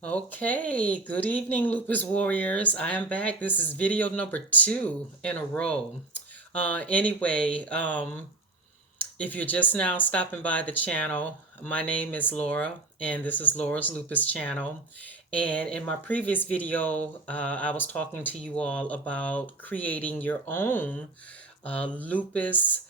Okay, good evening, Lupus Warriors. I am back. This is video number 2 in a row. Anyway, if you're just now stopping by the channel, my name is Laura, and this is Laura's Lupus channel. And in my previous video, I was talking to you all about creating your own lupus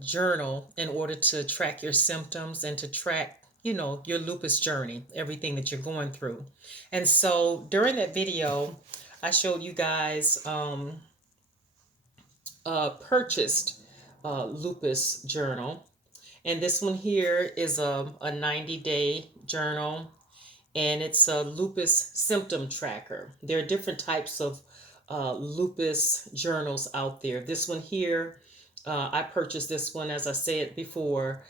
journal in order to track your symptoms and to track your lupus journey, everything that you're going through. And so during that video, I showed you guys purchased lupus journal, and this one here is a 90-day journal, and it's a lupus symptom tracker. There are different types of lupus journals out there. This one here, I purchased this one, as I said before,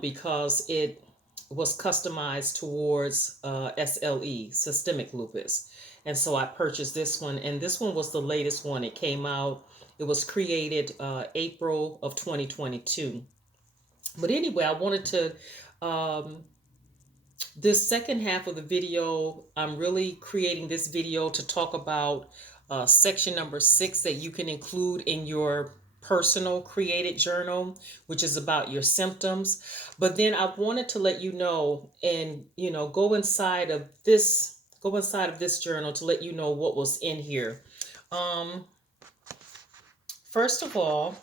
because it was customized towards SLE, systemic lupus. And so I purchased this one, and this one was the latest one. It came out, it was created April of 2022. But anyway, I wanted to this second half of the video, I'm really creating this video to talk about section number 6 that you can include in your personal created journal, which is about your symptoms. But then I wanted to let you know, and go inside of this journal to let you know what was in here. Um, First of all,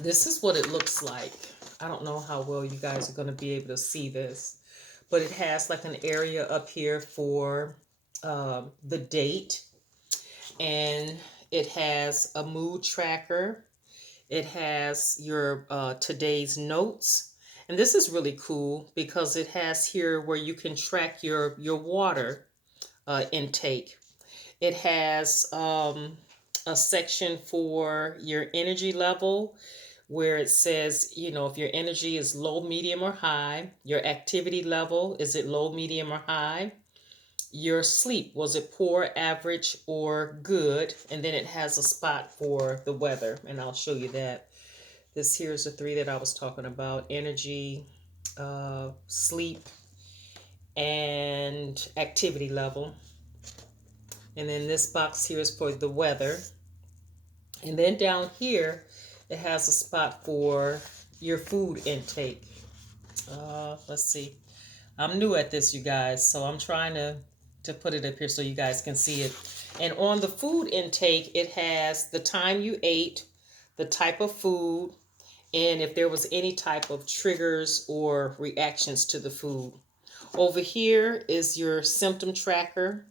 this is what it looks like. I don't know how well you guys are going to be able to see this, but it has like an area up here for the date, and it has a mood tracker. It has your today's notes, and this is really cool because it has here where you can track your water intake. It has a section for your energy level, where it says, if your energy is low, medium, or high, your activity level, is it low, medium, or high? Your sleep, was it poor, average, or good? And then it has a spot for the weather, and I'll show you that. This here's the three that I was talking about: energy, sleep, and activity level. And then this box here is for the weather. And then down here, it has a spot for your food intake. Let's see. I'm new at this, you guys, so I'm trying to put it up here so you guys can see it. And on the food intake, it has the time you ate, the type of food, and if there was any type of triggers or reactions to the food. Over here is your symptom tracker,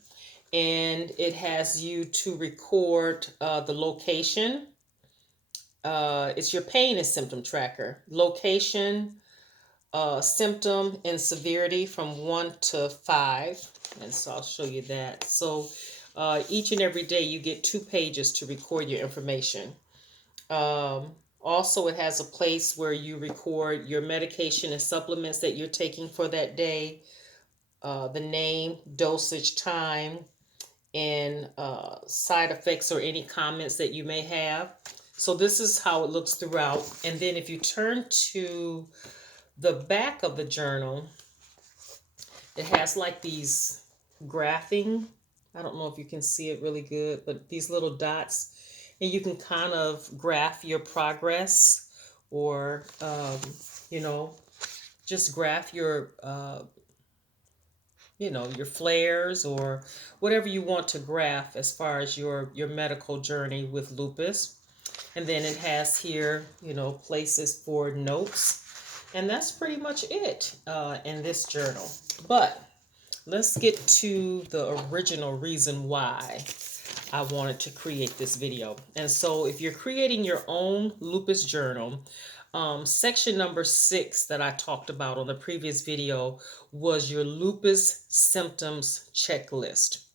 and it has you to record the location. It's your pain and symptom tracker. Location, symptom and severity from 1 to 5. And so I'll show you that. So each and every day you get 2 pages to record your information. Also, it has a place where you record your medication and supplements that you're taking for that day, the name, dosage, time, and side effects or any comments that you may have. So this is how it looks throughout. And then if you turn to the back of the journal, it has like these graphing. I don't know if you can see it really good, but these little dots, and you can kind of graph your progress, or you know just graph your flares, or whatever you want to graph as far as your medical journey with lupus. And then it has here, places for notes. And that's pretty much it in this journal. But let's get to the original reason why I wanted to create this video. And so if you're creating your own lupus journal, section number 6 that I talked about on the previous video was your lupus symptoms checklist.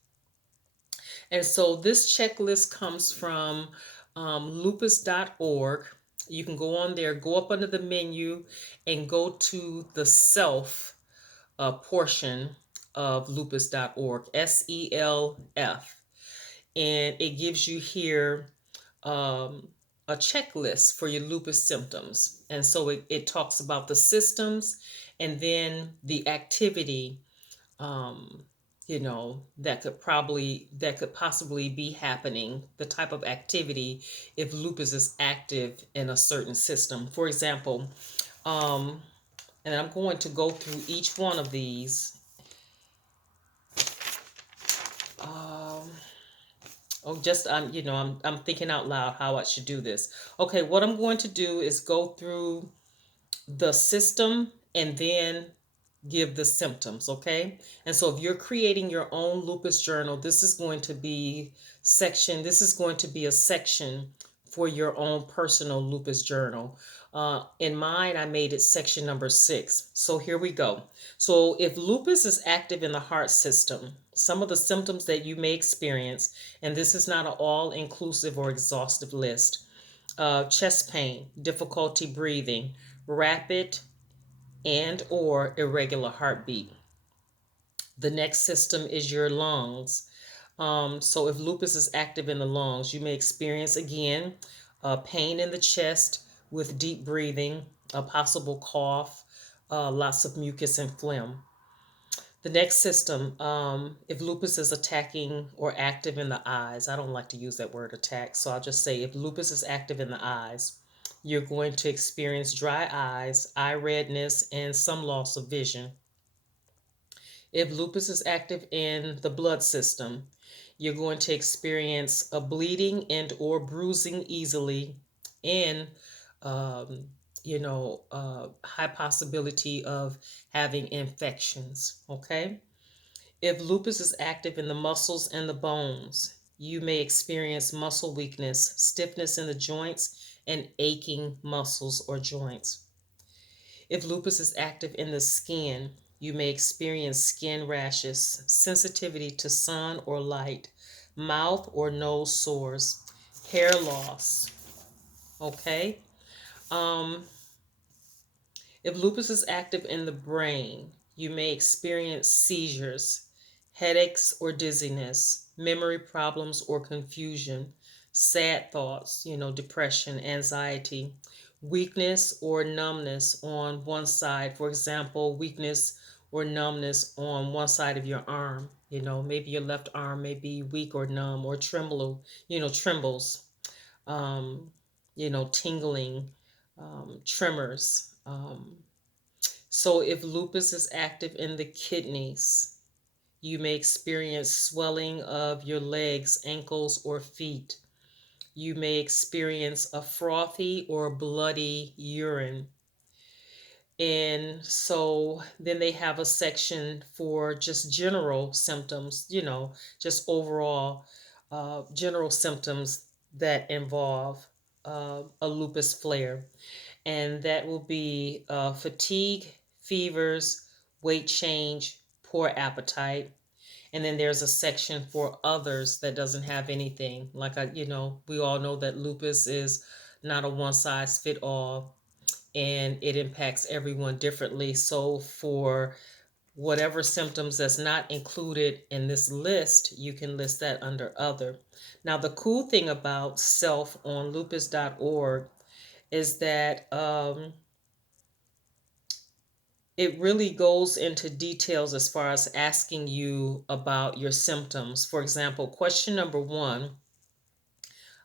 And so this checklist comes from lupus.org. You can go on there, go up under the menu, and go to the S.E.L.F. Portion of lupus.org, S.E.L.F. And it gives you here a checklist for your lupus symptoms. And so it talks about the systems and then the activity um, that could possibly be happening, the type of activity if lupus is active in a certain system. For example, um, and I'm going to go through each one of these. Um, oh, just I'm thinking out loud how I should do this. Okay, what I'm going to do is go through the system and then give the symptoms, okay? And so if you're creating your own lupus journal, this is going to be a section for your own personal lupus journal. In mine, I made it section number 6. So here we go. So if lupus is active in the heart system, some of the symptoms that you may experience, and this is not an all-inclusive or exhaustive list: chest pain, difficulty breathing, rapid and or irregular heartbeat. The next system is your lungs. So if lupus is active in the lungs, you may experience again pain in the chest with deep breathing, a possible cough, lots of mucus and phlegm. The next system, if lupus is attacking or active in the eyes, I don't like to use that word attack, so I'll just say if lupus is active in the eyes, you're going to experience dry eyes, eye redness, and some loss of vision. If lupus is active in the blood system, you're going to experience a bleeding and or bruising easily, and um, high possibility of having infections. Okay. If lupus is active in the muscles and the bones, you may experience muscle weakness, stiffness in the joints, and aching muscles or joints. If lupus is active in the skin, you may experience skin rashes, sensitivity to sun or light, mouth or nose sores, hair loss. Okay? Um, if lupus is active in the brain, you may experience seizures, headaches or dizziness, memory problems or confusion, sad thoughts, depression, anxiety, weakness or numbness on one side. For example, weakness or numbness on one side of your arm. Maybe your left arm may be weak or numb or trembles, um, tingling, tremors. So, if lupus is active in the kidneys, you may experience swelling of your legs, ankles, or feet. You may experience a frothy or bloody urine. And so then they have a section for just general symptoms, just overall general symptoms that involve a lupus flare. And that will be fatigue, fevers, weight change, poor appetite. And then there's a section for others that doesn't have anything. We all know that lupus is not a one size fit all, and it impacts everyone differently. So for whatever symptoms that's not included in this list, you can list that under other. Now, the cool thing about S.E.L.F on lupus.org is that it really goes into details as far as asking you about your symptoms. For example, question number 1: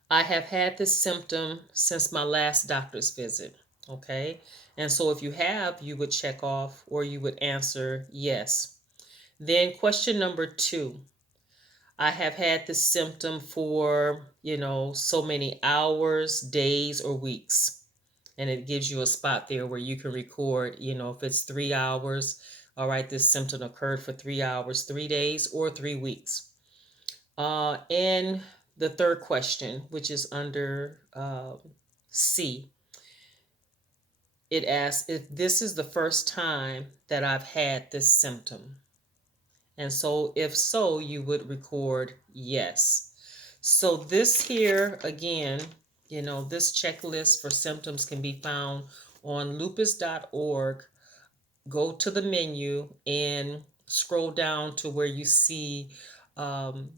I have had this symptom since my last doctor's visit. Okay. And so if you have, you would check off or you would answer yes. Then question number 2: I have had this symptom for, so many hours, days, or weeks. And it gives you a spot there where you can record, if it's 3 hours, all right, this symptom occurred for 3 hours, 3 days, or 3 weeks. And the third question, which is under C, it asks if this is the first time that I've had this symptom. And so, if so, you would record yes. So, this here, again, this checklist for symptoms can be found on lupus.org. Go to the menu and scroll down to where you see, um,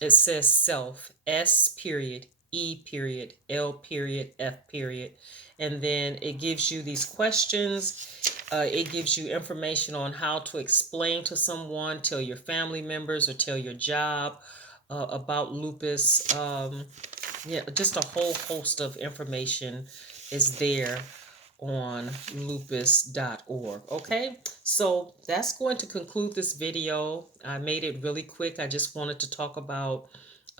it says S.E.L.F, S period E period, L period, F period. And then it gives you these questions. It gives you information on how to explain to someone, tell your family members, or tell your job about lupus. Yeah, just a whole host of information is there on lupus.org. Okay, so that's going to conclude this video. I made it really quick. I just wanted to talk about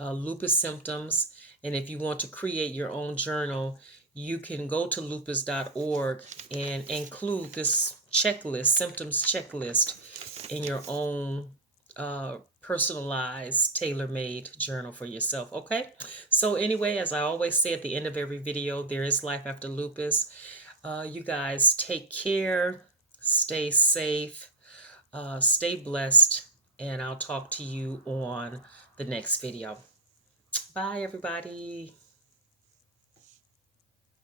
lupus symptoms. And if you want to create your own journal, you can go to lupus.org and include this checklist, symptoms checklist, in your own personalized, tailor-made journal for yourself. Okay, so anyway, as I always say at the end of every video, there is life after lupus. You guys take care, stay safe, stay blessed, and I'll talk to you on the next video. Bye, everybody.